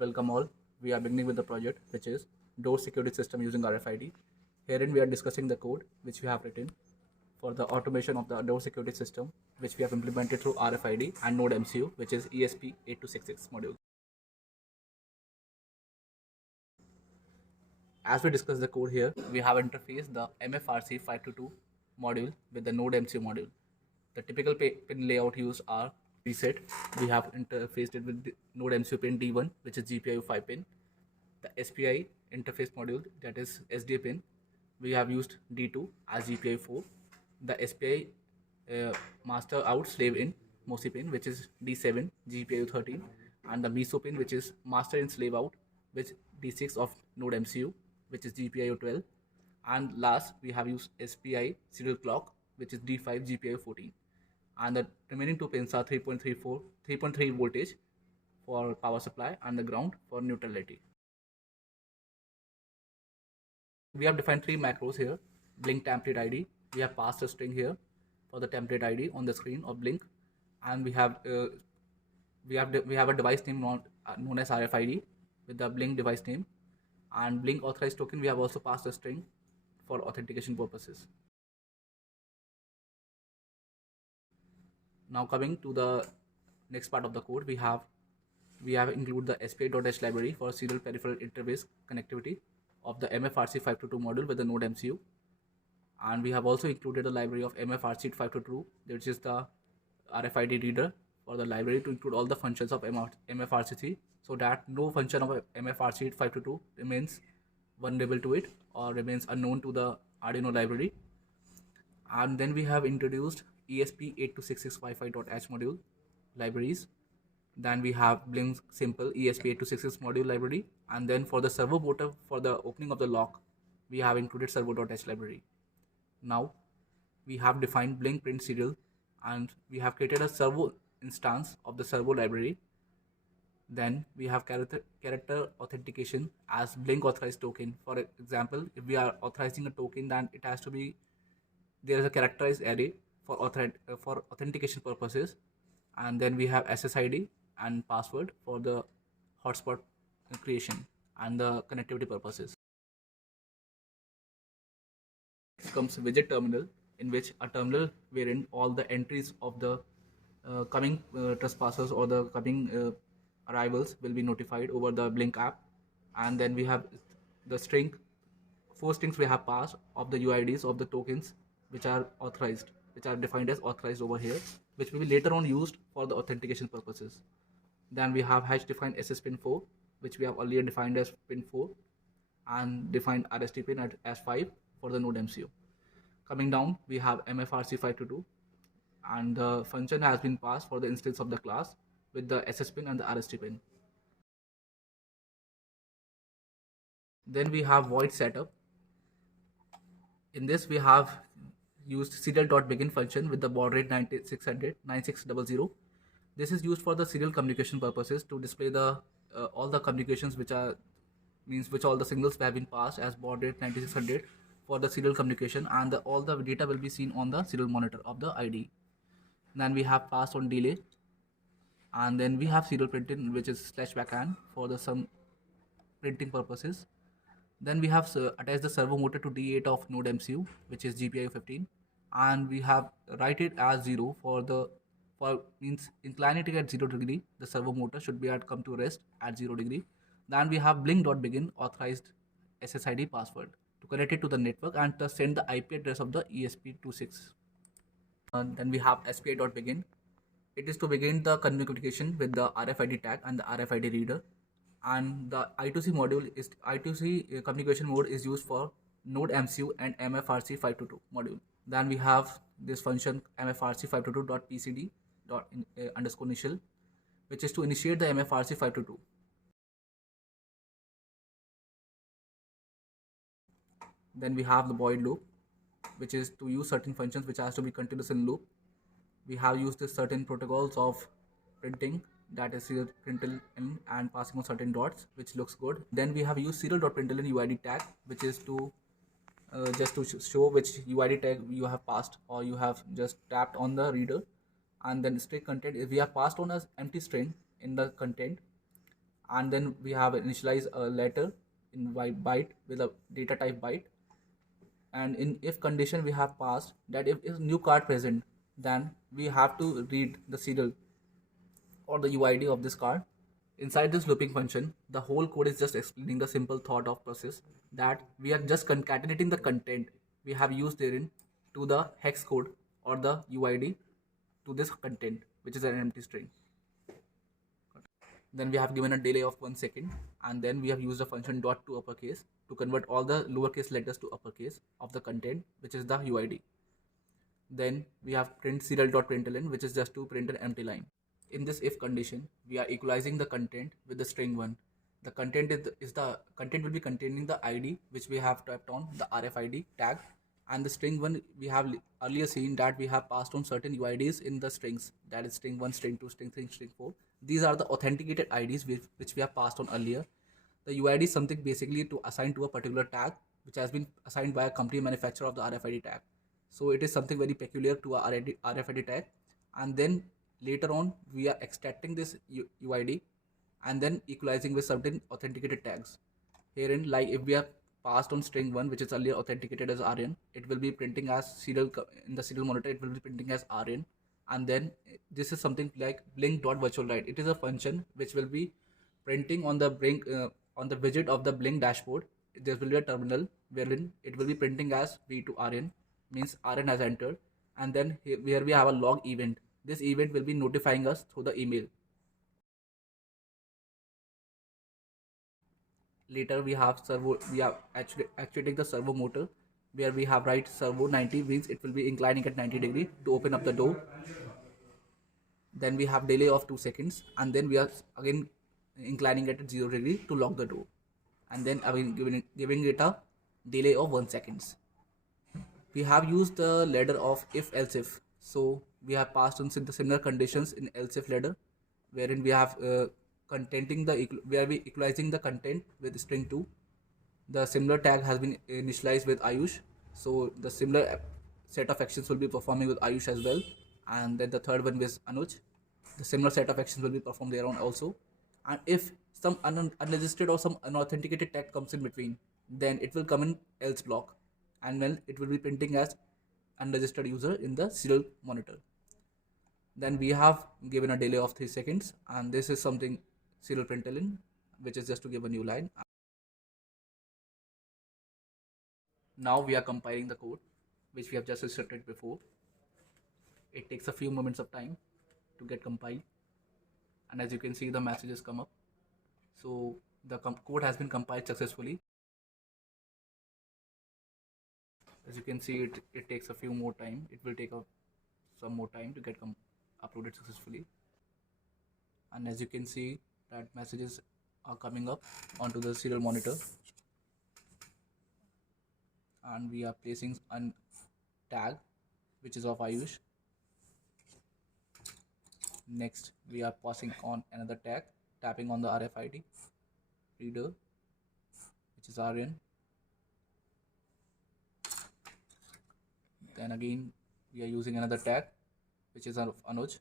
Welcome all. We are beginning with the project which is door security system using RFID. Herein we are discussing the code which we have written for the automation of the door security system which we have implemented through RFID and NodeMCU, which is ESP8266 module. As we discuss the code here, we have interfaced the MFRC522 module with the NodeMCU module. The typical pin layout used are reset. We have interfaced it with the NodeMCU pin D1, which is GPIO 5 pin. The SPI interface module, that is SDA pin, we have used D2 as GPIO 4. The SPI master out slave in MOSI pin, which is D7 GPIO 13, and the MISO pin, which is master in slave out, which D6 of NodeMCU, which is GPIO 12. And last we have used SPI serial clock, which is D5 GPIO 14. And the remaining two pins are 3.3 voltage for power supply and the ground for neutrality. We have defined three macros here: blink template ID. We have passed a string here for the template ID on the screen of blink, and we have a device name known as RFID with the blink device name, and blink authorized token. We have also passed a string for authentication purposes. Now coming to the next part of the code, we have included the SPI.h library for serial peripheral interface connectivity of the MFRC522 module with the NodeMCU, and we have also included the library of MFRC522, which is the RFID reader for the library to include all the functions of MFRC3, so that no function of MFRC522 remains vulnerable to it or remains unknown to the Arduino library. And then we have introduced ESP8266Wi-Fi.h module libraries. Then we have blink simple ESP8266 module library, and then for the servo motor for the opening of the lock, we have included servo.h library. Now we have defined blink print serial, and we have created a servo instance of the servo library. Then we have character authentication as blink authorized token. For example, if we are authorizing a token, then it has to be, there is a characterized array for authentication purposes. And then we have SSID and password for the hotspot creation and the connectivity purposes. Next comes widget terminal, in which a terminal wherein all the entries of the coming trespassers or the coming arrivals will be notified over the blink app. And then we have the string, 4 strings we have passed of the UIDs of the tokens which are authorized, which are defined as authorized over here, which will be later on used for the authentication purposes. Then we have hash defined SS pin 4, which we have earlier defined as pin 4, and defined RST pin as 5 for the NodeMCU. Coming down, we have MFRC522, and the function has been passed for the instance of the class with the SS pin and the RST pin. Then we have void setup. In this, we have used serial.begin function with the baud rate 9600. This is used for the serial communication purposes to display the all the communications which all the signals have been passed as baud rate 9600 for the serial communication, and all the data will be seen on the serial monitor of the ID. Then we have passed on delay, and then we have serial printing, which is /backhand for the some printing purposes. Then we have attached the servo motor to D8 of NodeMCU, which is GPIO 15, and we have write it as 0 for means inclinity at 0 degree. The servo motor should be come to rest at 0 degree. Then we have blink.begin authorized SSID password to connect it to the network and to send the IP address of the ESP26. Then we have SPI.begin. It is to begin the communication with the RFID tag and the RFID reader. And the I2C module is I2C communication mode is used for NodeMCU and MFRC522 module. Then we have this function MFRC522.pcd underscore initial, which is to initiate the MFRC522. Then we have the void loop, which is to use certain functions which has to be continuous in loop. We have used this certain protocols of printing, that is serial println and passing on certain dots, which looks good. Then we have used serial.println UID tag, which is to just to show which UID tag you have passed or you have just tapped on the reader. And then string content, we have passed on as empty string in the content, and then we have initialize a letter in byte with a data type byte, and in if condition we have passed that if is new card present, then we have to read the serial or the UID of this card. Inside this looping function, the whole code is just explaining the simple thought of process that we are just concatenating the content we have used therein to the hex code or the UID to this content, which is an empty string. Then we have given a delay of 1 second, and then we have used a function dot to uppercase to convert all the lowercase letters to uppercase of the content, which is the UID. Then we have print serial.println, which is just to print an empty line. In this if condition, we are equalizing the content with the string 1. The content is the content will be containing the ID which we have tapped on the RFID tag, and the string 1 we have earlier seen that we have passed on certain UIDs in the strings, that is string 1, string 2, string 3, string 4. These are the authenticated IDs which we have passed on earlier. The UID is something basically to assign to a particular tag which has been assigned by a company manufacturer of the RFID tag. So it is something very peculiar to a RFID tag, and then later on we are extracting this UID and then equalizing with certain authenticated tags. Herein, like if we have passed on string 1 which is earlier authenticated as RN, it will be printing as serial in the serial monitor, it will be printing as RN. And then this is something like blink.virtualWrite. It is a function which will be printing on the blink on the widget of the blink dashboard. There will be a terminal wherein it will be printing as V to RN, means RN has entered, and then here we have a log event. This event will be notifying us through the email. Later we have servo, we are actuating the servo motor, where we have write servo 90, means it will be inclining at 90 degree to open up the door. Then we have delay of 2 seconds, and then we are again inclining at 0 degree to lock the door, and then again giving it a delay of 1 seconds. We have used the ladder of if else if. So we have passed on the similar conditions in else if ladder, wherein we have we are equalizing the content with string 2. The similar tag has been initialized with Ayush, so the similar set of actions will be performing with Ayush as well. And then the third one is Anuj. The similar set of actions will be performed there on also. And if some unregistered or some unauthenticated tag comes in between, then it will come in else block, and then it will be printing as unregistered user in the serial monitor. Then we have given a delay of 3 seconds, and this is something serial println, which is just to give a new line. Now we are compiling the code which we have just inserted before. It takes a few moments of time to get compiled, and as you can see the messages come up. So the code has been compiled successfully. As you can see, it takes a few more time. It will take some more time to get uploaded successfully. And as you can see that messages are coming up onto the serial monitor, and we are placing a tag which is of Ayush. Next we are passing on another tag, tapping on the RFID reader which is RN. Then again we are using another tag which is of Anuj.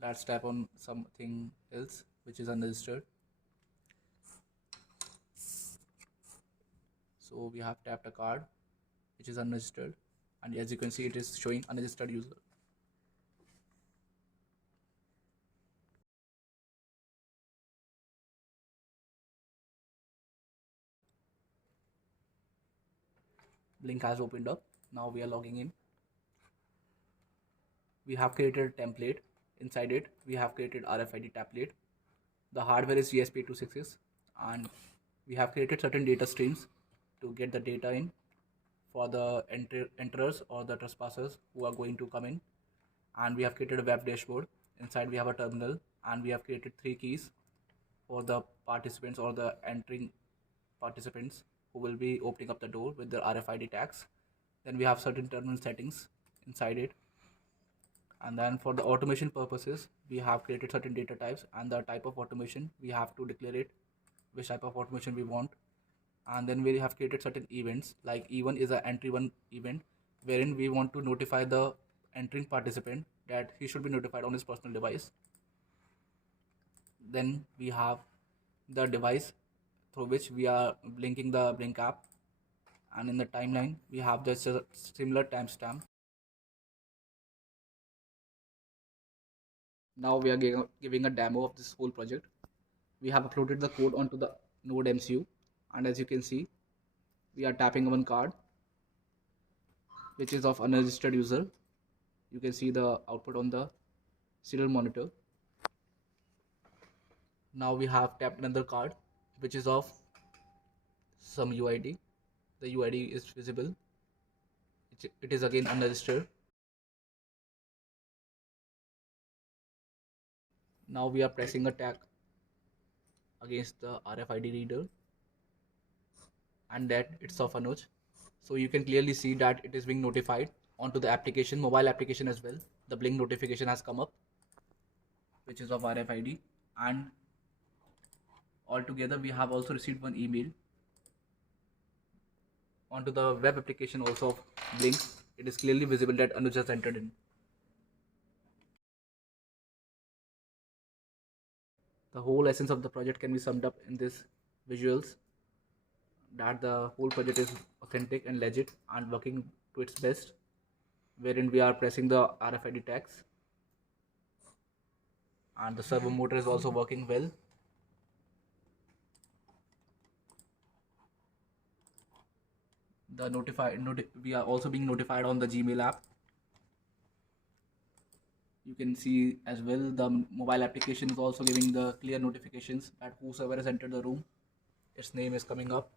Let's tap on something else which is unregistered. So we have tapped a card which is unregistered, and as you can see it is showing unregistered user. Blink has opened up. Now we are logging in. We have created a template. Inside it we have created RFID template. The hardware is ESP8266, and we have created certain data streams to get the data in for the enterers or the trespassers who are going to come in. And we have created a web dashboard. Inside we have a terminal, and we have created 3 keys for the participants or the entering participants who will be opening up the door with their RFID tags. Then we have certain terminal settings inside it, and then for the automation purposes we have created certain data types, and the type of automation we have to declare it, which type of automation we want. And then we have created certain events, like E1 is a entry 1 event, wherein we want to notify the entering participant that he should be notified on his personal device. Then we have the device through which we are blinking the blink app, and in the timeline we have the similar timestamp. Now we are giving a demo of this whole project. We have uploaded the code onto the NodeMCU, and as you can see, we are tapping one card which is of unregistered user. You can see the output on the serial monitor. Now we have tapped another card which is of some UID. The UID is visible. It is again unregistered. Now we are pressing a tag against the RFID reader, and that it's of Anuj. So you can clearly see that it is being notified onto the application, mobile application as well. The blink notification has come up, which is of RFID, and altogether we have also received one email onto the web application also of blink. It is clearly visible that Anuj has entered in. The whole essence of the project can be summed up in this visuals, that the whole project is authentic and legit and working to its best, wherein we are pressing the RFID tags, and the servo motor is also working well. We are also being notified on the Gmail app. You can see as well the mobile application is also giving the clear notifications that whosoever has entered the room, its name is coming up.